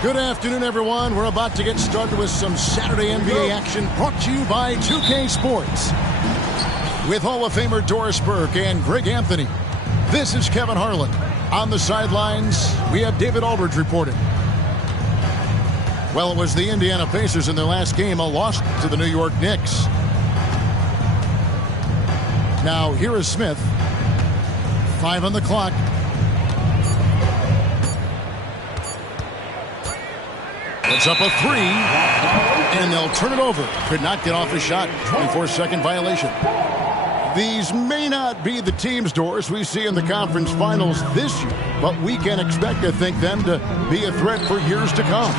Good afternoon, everyone. We're about to get started with some Saturday NBA action brought to you by 2K Sports. With Hall of Famer Doris Burke and Greg Anthony, this is Kevin Harlan. On the sidelines, we have David Aldridge reporting. Well, it was the Indiana Pacers in their last game, a loss to the New York Knicks. Now, here is Smith. 5 on the clock. It's up a 3, and they'll turn it over. Could not get off a shot. 24-second violation. These may not be the teams, Doris, we see in the conference finals this year, but we can expect, I think, them to be a threat for years to come.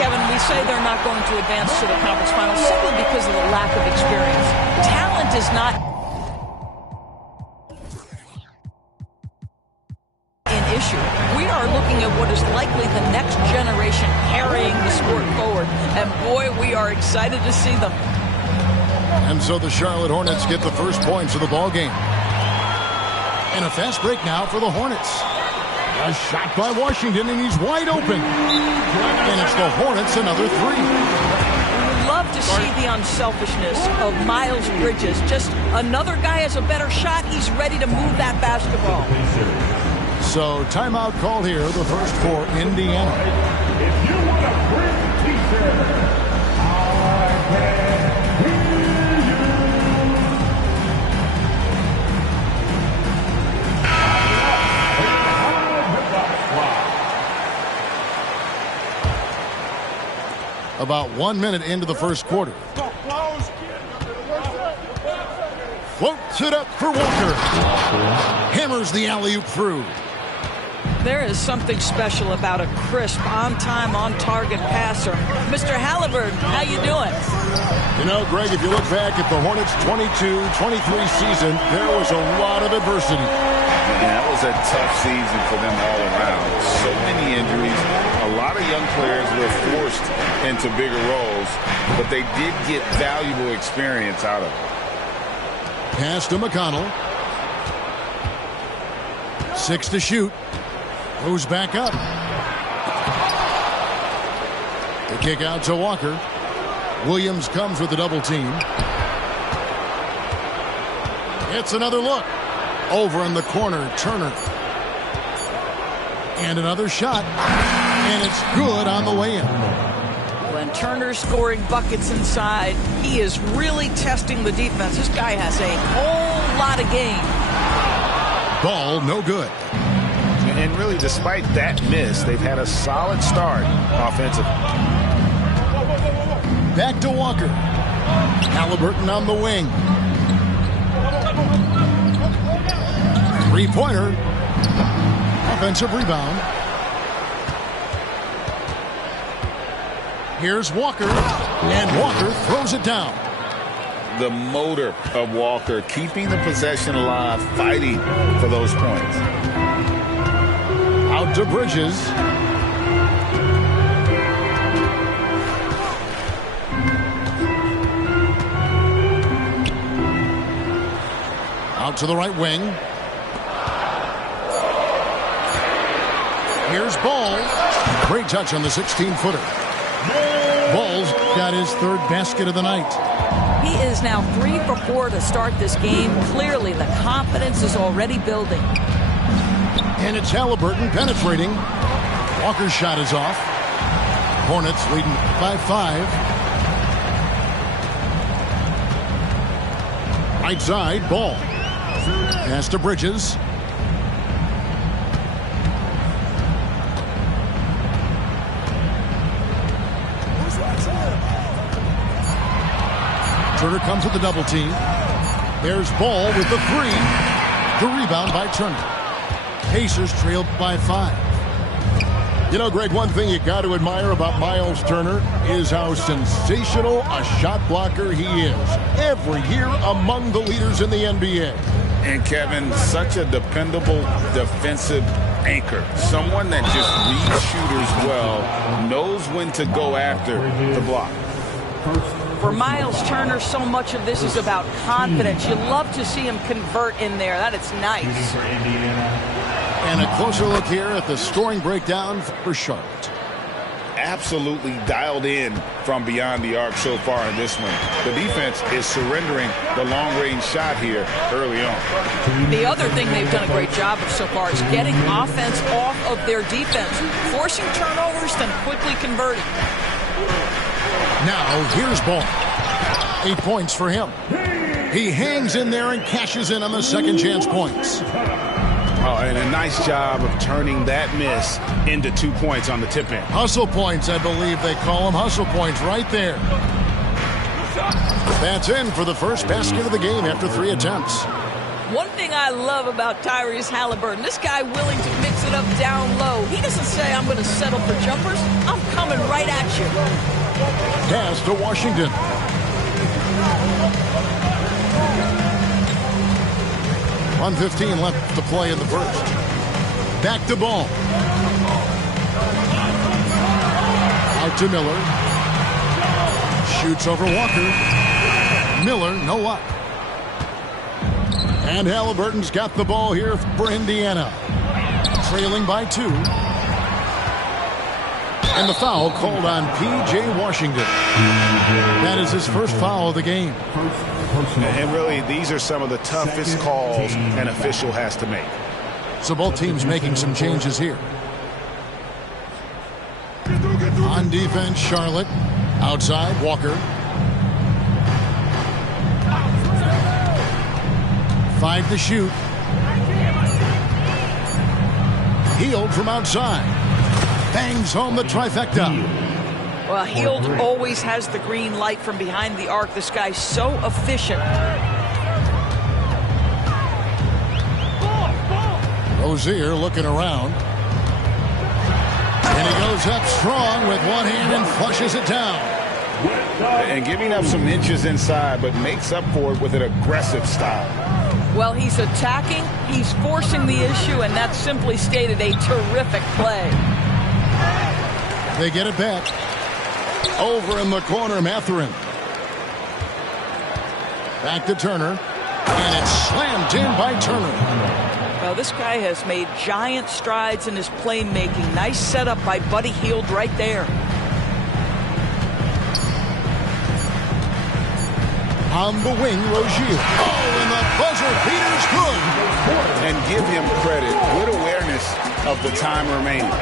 Kevin, we say they're not going to advance to the conference finals simply because of the lack of experience. Talent is not an issue. We are looking at what is likely the next generation carrying the sport forward, and boy, we are excited to see them. And so the Charlotte Hornets get the first points of the ball game. And a fast break now for the Hornets. A shot by Washington, and he's wide open. And it's the Hornets, another 3. We would love to see the unselfishness of Miles Bridges. Just another guy has a better shot. He's ready to move that basketball. So timeout called here, the first for Indiana. If you want a great t-shirt, I can hear you. About 1 minute into the first quarter. Floats it up for Walker. Hammers the alley-oop through. There is something special about a crisp, on-time, on-target passer. Mr. Halliburton, how you doing? You know, Greg, if you look back at the Hornets' 22-23 season, there was a lot of adversity. Yeah, that was a tough season for them all around. So many injuries. A lot of young players were forced into bigger roles, but they did get valuable experience out of it. Pass to McConnell. 6 to shoot. Goes back up. The kick out to Walker. Williams comes with the double team. It's another look. Over in the corner, Turner. And another shot. And it's good on the way in. When Turner's scoring buckets inside, he is really testing the defense. This guy has a whole lot of game. Ball no good. And really, despite that miss, they've had a solid start offensively. Back to Walker. Halliburton on the wing. Three-pointer. Offensive rebound. Here's Walker. And Walker throws it down. The motor of Walker, keeping the possession alive, fighting for those points. Out to Bridges. Out to the right wing. Here's Ball. Great touch on the 16-footer. Ball's got his third basket of the night. He is now 3 for 4 to start this game. Clearly, the confidence is already building. And it's Halliburton penetrating. Walker's shot is off. Hornets leading by 5. Right side, Ball. Pass to Bridges. Turner comes with the double team. There's Ball with the 3. The rebound by Turner. Pacers trailed by 5. You know, Greg, one thing you got to admire about Miles Turner is how sensational a shot blocker he is. Every year among the leaders in the NBA. And Kevin, such a dependable defensive anchor. Someone that just reads shooters well, knows when to go after the block. For Miles Turner, so much of this is about confidence. You love to see him convert in there. That is nice. And a closer look here at the scoring breakdown for Charlotte. absolutely dialed in from beyond the arc so far in this one. The defense is surrendering the long-range shot here early on. The other thing they've done a great job of so far is getting offense off of their defense, forcing turnovers, then quickly converting. Now, here's Ball. 8 points for him. He hangs in there and cashes in on the second chance points. Oh, and a nice job of turning that miss into 2 points on the tip in. Hustle points, I believe they call them. Hustle points right there. That's in for the first basket of the game after 3 attempts. One thing I love about Tyrese Halliburton, this guy willing to mix it up down low. He doesn't say, I'm going to settle for jumpers. I'm coming right at you. Pass to Washington. .115 left to play in the first. Back to Ball. Out to Miller. Shoots over Walker. Miller, no luck. And Halliburton's got the ball here for Indiana. Trailing by 2. And the foul called on P.J. Washington. That is his first foul of the game. And really, these are some of the toughest calls an official has to make. So both teams making some changes here. On defense, Charlotte. Outside, Walker. 5 to shoot. Hield from outside. Bangs home the trifecta. Well, Hield always has the green light from behind the arc. This guy's so efficient. Rozier looking around. And he goes up strong with one hand and flushes it down. And giving up some inches inside, but makes up for it with an aggressive style. Well, he's attacking, he's forcing the issue, and that's simply stated a terrific play. They get it back. Over in the corner, Mathurin. Back to Turner. And it's slammed in by Turner. Well, this guy has made giant strides in his playmaking. Nice setup by Buddy Hield right there. On the wing, Rozier. Oh, and the buzzer beater's good. And give him credit. Good awareness of the time remaining.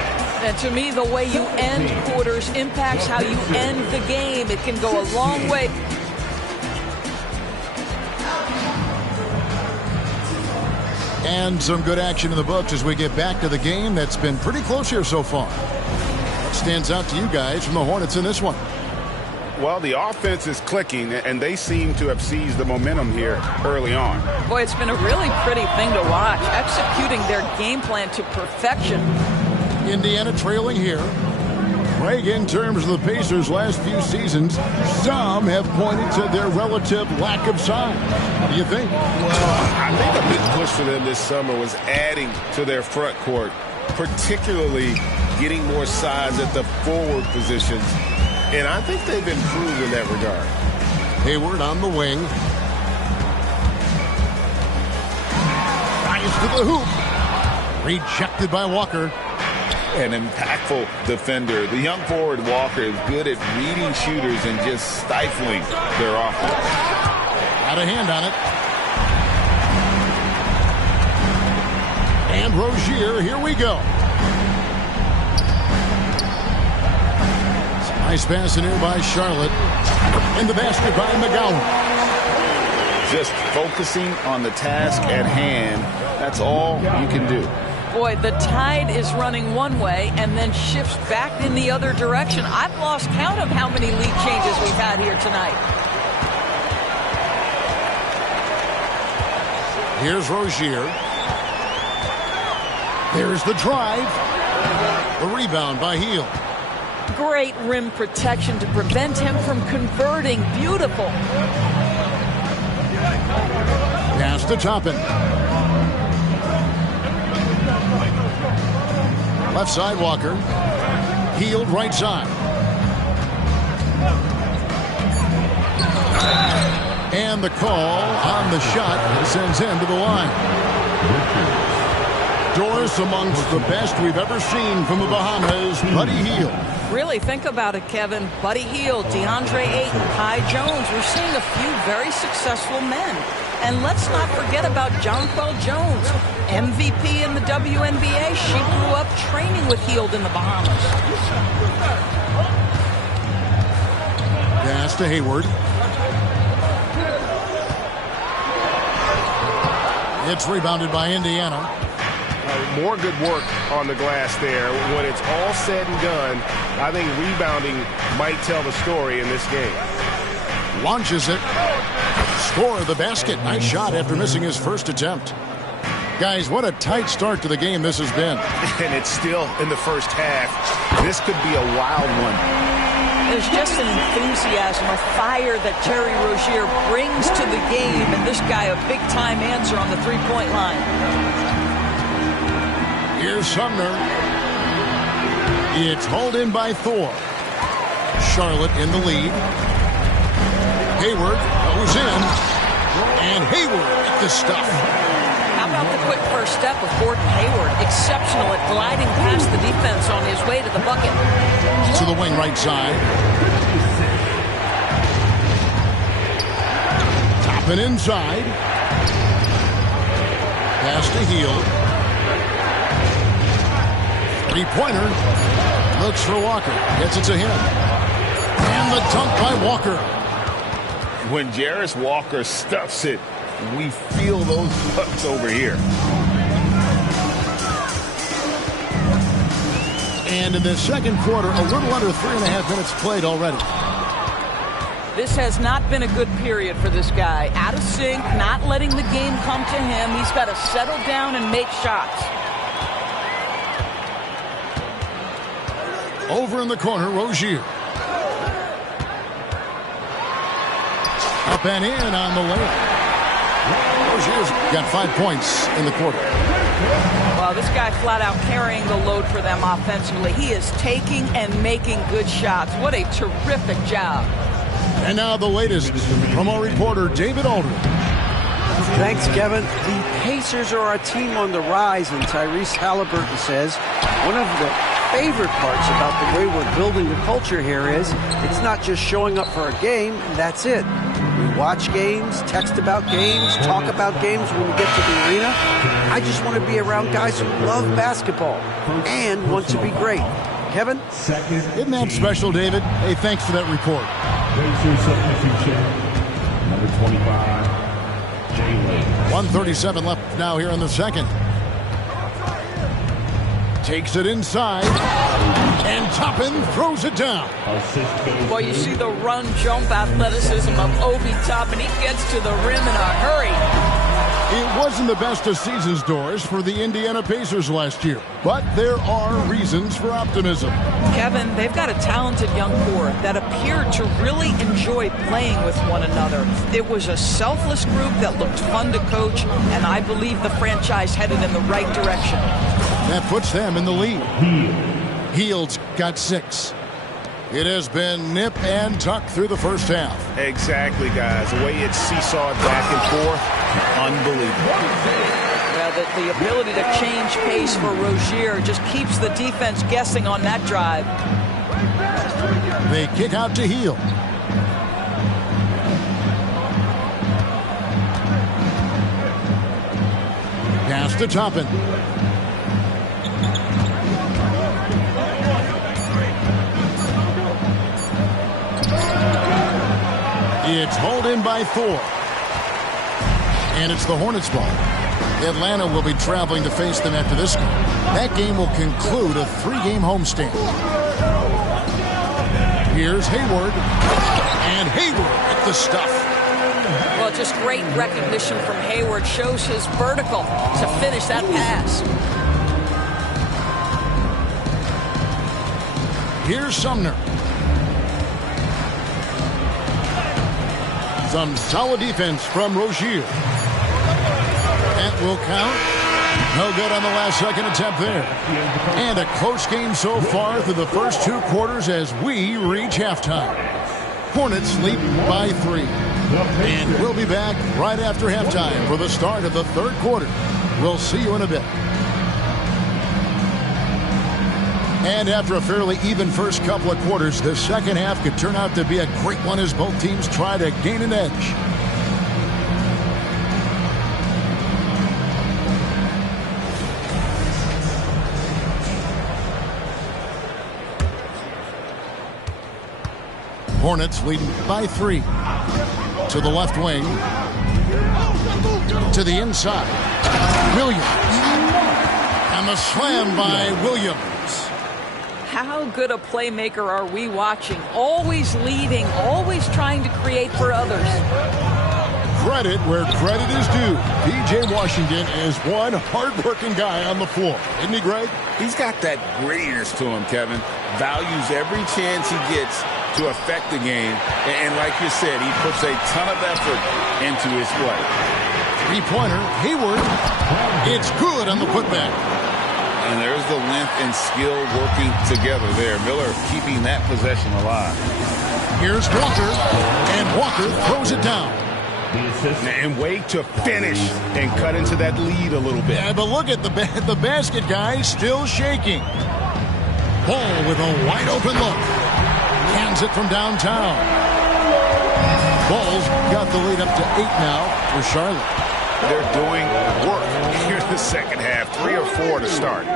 And to me, the way you end quarters impacts how you end the game. It can go a long way. And some good action in the books as we get back to the game that's been pretty close here so far. What stands out to you guys from the Hornets in this one? Well, the offense is clicking, and they seem to have seized the momentum here early on. Boy, it's been a really pretty thing to watch, executing their game plan to perfection. Indiana trailing here. Greg, in terms of the Pacers' last few seasons, some have pointed to their relative lack of size. What do you think? Well, I think a big push for them this summer was adding to their front court, particularly getting more size at the forward positions. And I think they've improved in that regard. Hayward on the wing. Rise to the hoop. Rejected by Walker. An impactful defender. The young forward Walker is good at reading shooters and just stifling their offense. Got a hand on it. And Rozier, here we go. Nice pass in here by Charlotte. In the basket by McGowan. Just focusing on the task at hand. That's all you can do. Boy, the tide is running one way and then shifts back in the other direction. I've lost count of how many lead changes we've had here tonight. Here's Rozier. There's the drive. The rebound by Hield. Great rim protection to prevent him from converting. Beautiful. Pass to Toppin. Left side, Walker. Hield right side. And the call on the shot sends him to the line. Doris amongst the best we've ever seen from the Bahamas, Buddy Hield. Really think about it, Kevin. Buddy Hield, DeAndre Ayton, Kai Jones. We're seeing a few very successful men. And let's not forget about Jonquel Jones, MVP in the WNBA. She grew up training with Hield in the Bahamas. Pass to Hayward. It's rebounded by Indiana. More good work on the glass there. When it's all said and done, I think rebounding might tell the story in this game. Launches it. Score of the basket. Nice shot after missing his first attempt. Guys, what a tight start to the game this has been. And it's still in the first half. This could be a wild one. There's just an enthusiasm, a fire that Terry Rozier brings to the game, and this guy a big-time answer on the three-point line. Here's Sumner. It's hauled in by Thor. Charlotte in the lead. Hayward goes in. And Hayward at the stuff. How about the quick first step of Gordon Hayward? Exceptional at gliding past the defense on his way to the bucket. To the wing right side. Topping inside. Pass to Hield. Three-pointer. Looks for Walker. Gets it to him. And the dunk by Walker. When Jarris Walker stuffs it, we feel those bucks over here. And in the second quarter, a little under 3.5 minutes played already. This has not been a good period for this guy. Out of sync, not letting the game come to him. He's got to settle down and make shots. Over in the corner, Rozier. Up and in on the layup. Rozier's got 5 points in the quarter. Well, this guy flat out carrying the load for them offensively. He is taking and making good shots. What a terrific job. And now the latest from our reporter, David Aldridge. Thanks, Kevin. The Pacers are a team on the rise, and Tyrese Halliburton says one of the favorite parts about the way we're building the culture here is it's not just showing up for a game, and that's it. We watch games, text about games, talk about games when we get to the arena. I just want to be around guys who love basketball and want to be great. Kevin? Isn't that special, David? Hey, thanks for that report. Pacers substitution, number 25, Jalen. 1:37 left now here in the second. Takes it inside. And Toppin throws it down. Boy, you see the run, jump athleticism of Obi Toppin. He gets to the rim in a hurry. It wasn't the best of season's doors for the Indiana Pacers last year, but there are reasons for optimism. Kevin, they've got a talented young core that appeared to really enjoy playing with one another. It was a selfless group that looked fun to coach, and I believe the franchise headed in the right direction. That puts them in the lead. Hield's got 6. It has been nip and tuck through the first half. Exactly, guys. The way it's seesawed back and forth, unbelievable. Yeah, the ability to change pace for Rozier just keeps the defense guessing on that drive. They kick out to Hield. Pass to Toppin. It's hauled in by Thor. And it's the Hornets' ball. Atlanta will be traveling to face them after this game. That game will conclude a 3-game homestand. Here's Hayward. And Hayward at the stuff. Well, just great recognition from Hayward. Shows his vertical to finish that pass. Here's Sumner. Some solid defense from Rozier. That will count. No good on the last second attempt there. And a close game so far through the first 2 quarters as we reach halftime. Hornets lead by 3. And we'll be back right after halftime for the start of the 3rd quarter. We'll see you in a bit. And after a fairly even first couple of quarters, the second half could turn out to be a great one as both teams try to gain an edge. Hornets leading by 3. To the left wing. To the inside. Williams. And the slam by Williams. How good a playmaker are we watching? Always leading, always trying to create for others. Credit where credit is due. P.J. Washington is one hard-working guy on the floor. Isn't he, Greg? He's got that grittiness to him, Kevin. Values every chance he gets to affect the game. And like you said, he puts a ton of effort into his play. Three-pointer, Hayward. It's good on the putback. And there's the length and skill working together there. Miller keeping that possession alive. Here's Walker. And Walker throws it down. And wait to finish and cut into that lead a little bit. Yeah, but look at the basket guy still shaking. Ball with a wide open look. Hands it from downtown. Ball's got the lead up to 8 now for Charlotte. They're doing work here in the second half. 3 or 4 to start.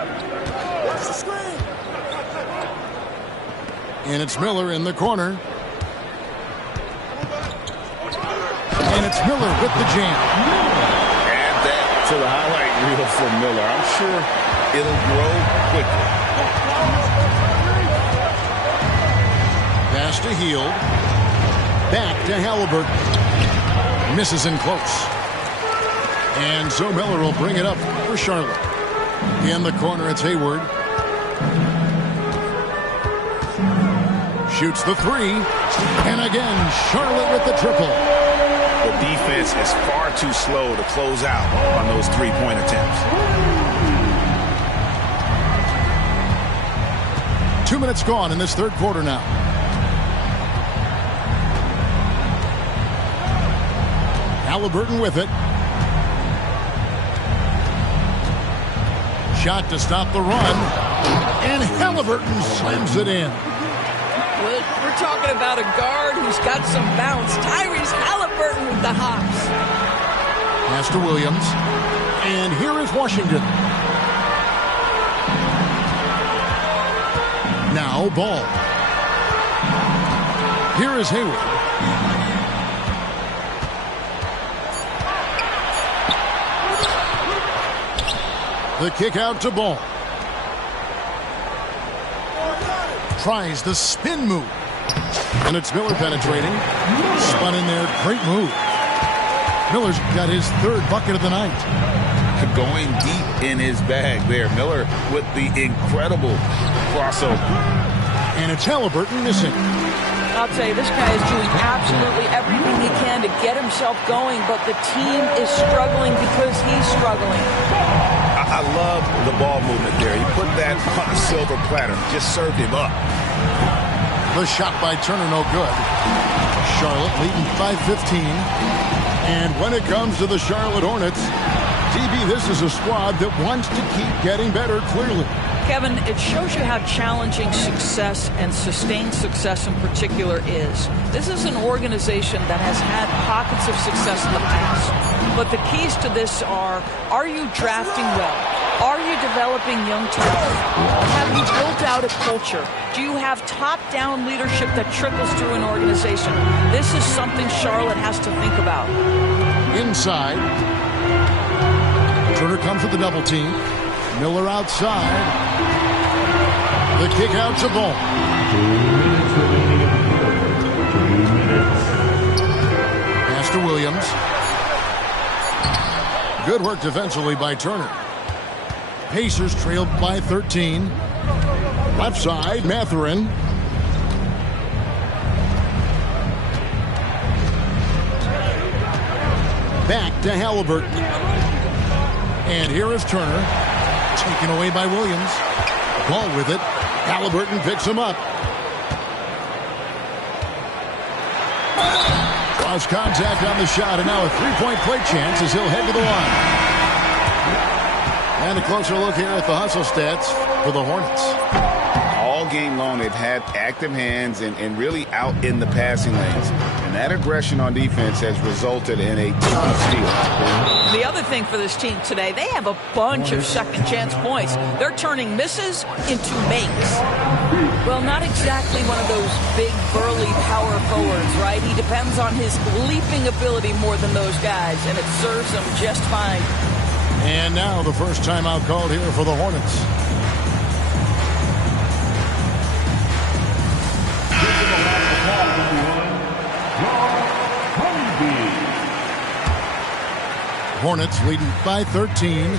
And it's Miller in the corner. And it's Miller with the jam. Add that to the highlight reel for Miller. I'm sure it'll grow quickly. Pass to Hield. Back to Halliburton. Misses in close. And so Miller will bring it up for Charlotte. In the corner, it's Hayward. Shoots the 3. And again, Charlotte with the triple. The defense is far too slow to close out on those 3-point attempts. 2 minutes gone in this third quarter now. Halliburton with it. Shot to stop the run. And Halliburton slams it in. We're talking about a guard who's got some bounce. Tyrese Halliburton with the hops. Pass to Williams. And here is Washington. Now Ball. Here is Hayward. The kick out to Ball. Tries the spin move. And it's Miller penetrating. Spun in there. Great move. Miller's got his third bucket of the night. Going deep in his bag there. Miller with the incredible crossover. And it's Halliburton missing. I'll tell you, this guy is doing absolutely everything he can to get himself going, but the team is struggling because he's struggling. I love the ball movement there. He put that on a silver platter. Just served him up. The shot by Turner, no good. Charlotte leading by 15. And when it comes to the Charlotte Hornets, DB, this is a squad that wants to keep getting better, clearly. Kevin, it shows you how challenging success and sustained success in particular is. This is an organization that has had pockets of success in the past. But the keys to this are you drafting well? Are you developing young talent? Have you built out a culture? Do you have top-down leadership that trickles through an organization? This is something Charlotte has to think about. Inside. Turner comes with the double team. Miller outside. The kick out to Ball. 2 minutes. Pass to Williams. Good work defensively by Turner. Pacers trailed by 13. Left side, Mathurin. Back to Halliburton. And here is Turner. Taken away by Williams. Ball with it. Halliburton picks him up. Cross contact on the shot, and now a three-point play chance as he'll head to the line. And a closer look here at the hustle stats for the Hornets. All game long, they've had active hands and really out in the passing lanes. And that aggression on defense has resulted in a ton of steals. The other thing for this team today, they have a bunch of second chance points. They're turning misses into makes. Well, not exactly one of those big, burly power forwards, right? He depends on his leaping ability more than those guys, and it serves him just fine. And now the first timeout called here for the Hornets. Hornets leading by 13.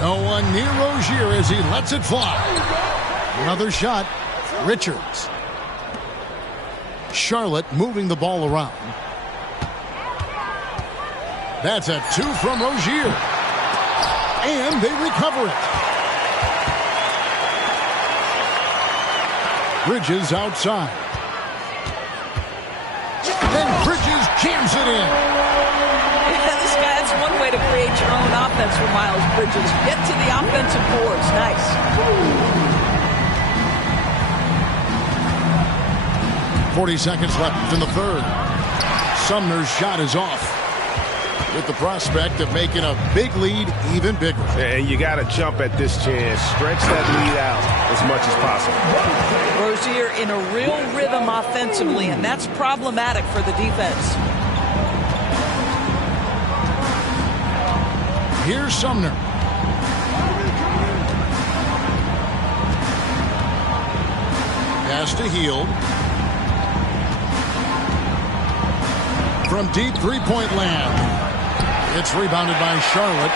No one near Rozier as he lets it fly. Another shot. Richards. Charlotte moving the ball around. That's a 2 from Rozier. And they recover it. Bridges outside. Then Bridges jams it in. Yeah, this guy, that's one way to create your own offense for Miles Bridges. Get to the offensive boards. Nice. 40 seconds left in the third. Sumner's shot is off, with the prospect of making a big lead even bigger. And you got to jump at this chance. Stretch that lead out as much as possible. Rozier in a real rhythm offensively, and that's problematic for the defense. Here's Sumner. Pass to Hield. From deep three-point land. It's rebounded by Charlotte,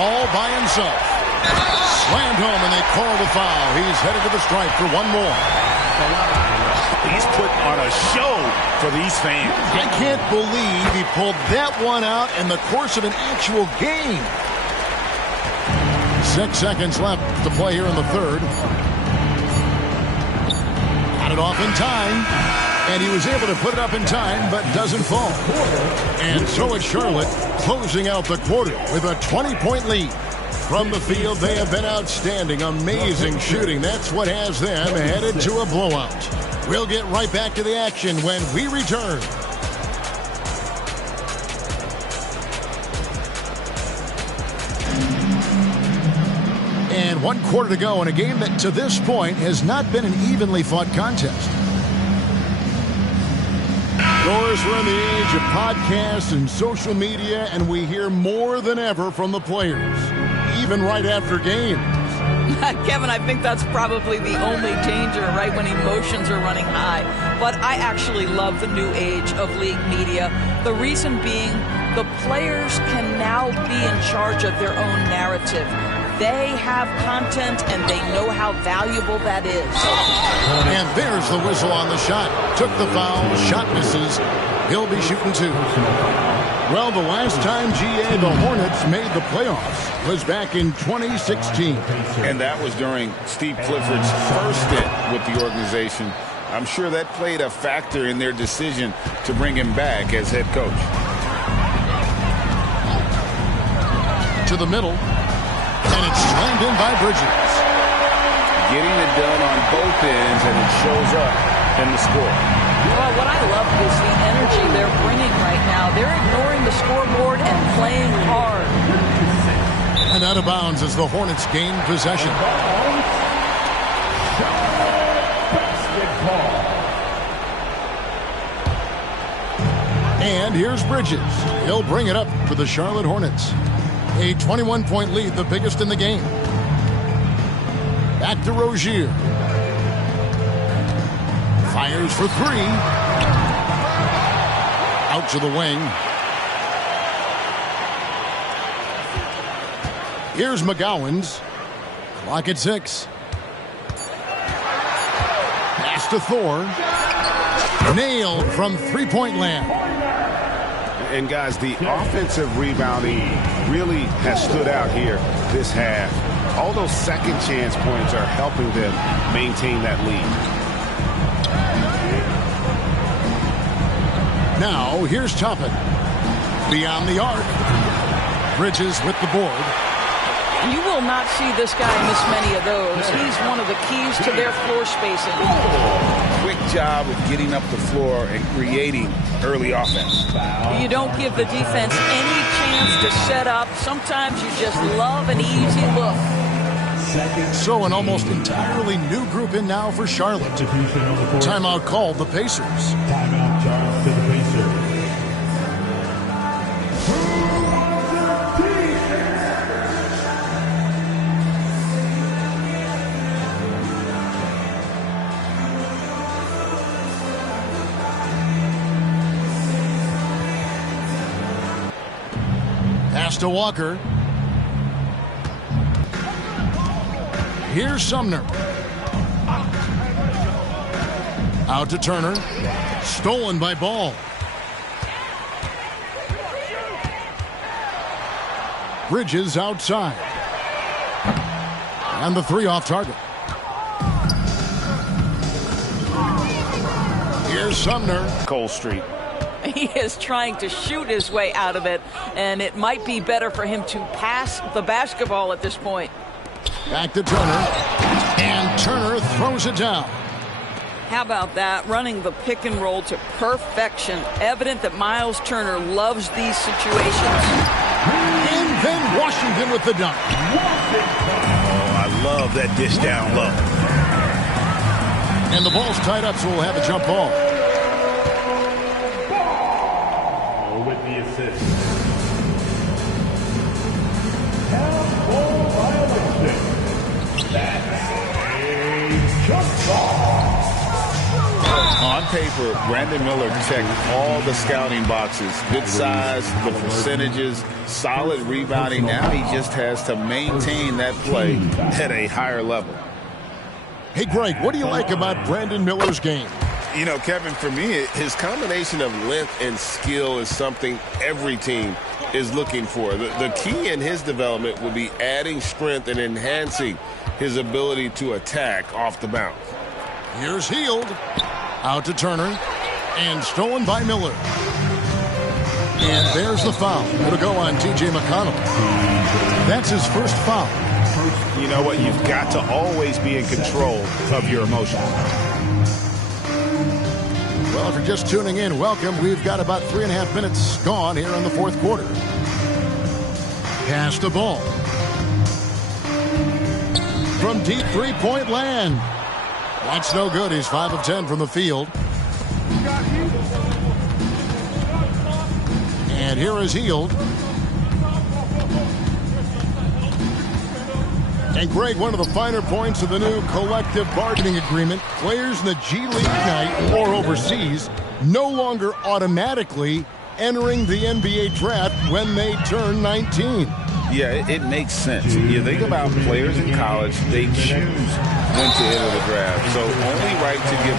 all by himself. Slammed home, and they call the foul. He's headed to the stripe for one more. He's put on a show for these fans. I can't believe he pulled that one out in the course of an actual game. 6 seconds left to play here in the third. Got it off in time. And he was able to put it up in time, but doesn't fall. And so it's Charlotte closing out the quarter with a 20-point lead. From the field, they have been outstanding. Amazing shooting. That's what has them headed to a blowout. We'll get right back to the action when we return. And 1 quarter to go in a game that to this point has not been an evenly fought contest. Of course, we're in the age of podcasts and social media, and we hear more than ever from the players, even right after games. Kevin, I think that's probably the only danger, right, when emotions are running high. But I actually love the new age of league media. The reason being, the players can now be in charge of their own narrative. They have content, and they know how valuable that is. And there's the whistle on the shot. Took the foul, shot misses. He'll be shooting 2. Well, the last time, GA, the Hornets made the playoffs was back in 2016. And that was during Steve Clifford's first stint with the organization. I'm sure that played a factor in their decision to bring him back as head coach. To the middle. And it's slammed in by Bridges. Getting it done on both ends, and it shows up in the score. Well, what I love is the energy they're bringing right now. They're ignoring the scoreboard and playing hard. And out of bounds as the Hornets gain possession. And here's Bridges. He'll bring it up for the Charlotte Hornets. A 21-point lead, the biggest in the game. Back to Rozier. Fires for 3. Out to the wing. Here's McGowan's. Clock at 6. Pass to Thor. Nailed from three-point land. And guys, the offensive rebounding really has stood out here this half. All those second chance points are helping them maintain that lead. Now, here's Toppin. Beyond the arc. Bridges with the board. You will not see this guy miss many of those. He's one of the keys to their floor spacing. Quick job of getting up the floor and creating early offense. You don't give the defense any chance to set up. Sometimes you just love an easy look. So an almost entirely new group in now for Charlotte. Timeout called the Pacers. Timeout charge to the Pacers. Pass to Walker. Here's Sumner. Out to Turner. Stolen by Ball. Bridges outside. And the three off target. Here's Sumner. Cole Street. He is trying to shoot his way out of it, and it might be better for him to pass the basketball at this point. Back to Turner. And Turner throws it down. How about that? Running the pick and roll to perfection. Evident that Miles Turner loves these situations. And then Washington with the dunk. Oh, I love that dish down low. And the ball's tied up, so we'll have a jump ball. With the assist. Handball violation. That's a jump ball. On paper, Brandon Miller checked all the scouting boxes. Good size, the percentages, solid rebounding. Now he just has to maintain that play at a higher level. Hey, Greg, what do you like about Brandon Miller's game? You know, Kevin, for me, his combination of length and skill is something every team is looking for. The key in his development will be adding strength and enhancing his ability to attack off the bounce. Here's Hield. Out to Turner. And stolen by Miller. And there's the foul. It'll go on T.J. McConnell. That's his first foul. You know what? You've got to always be in control of your emotions. Well, if you're just tuning in, welcome. We've got about 3.5 minutes gone here in the fourth quarter. Pass the ball. From deep three-point land. That's no good. He's 5 of 10 from the field. And here is Hield. And Greg, one of the finer points of the new collective bargaining agreement, players in the G League Ignite or overseas no longer automatically entering the NBA draft when they turn 19. Yeah, it makes sense. You think about players in college, they choose when to enter the draft. So only right to give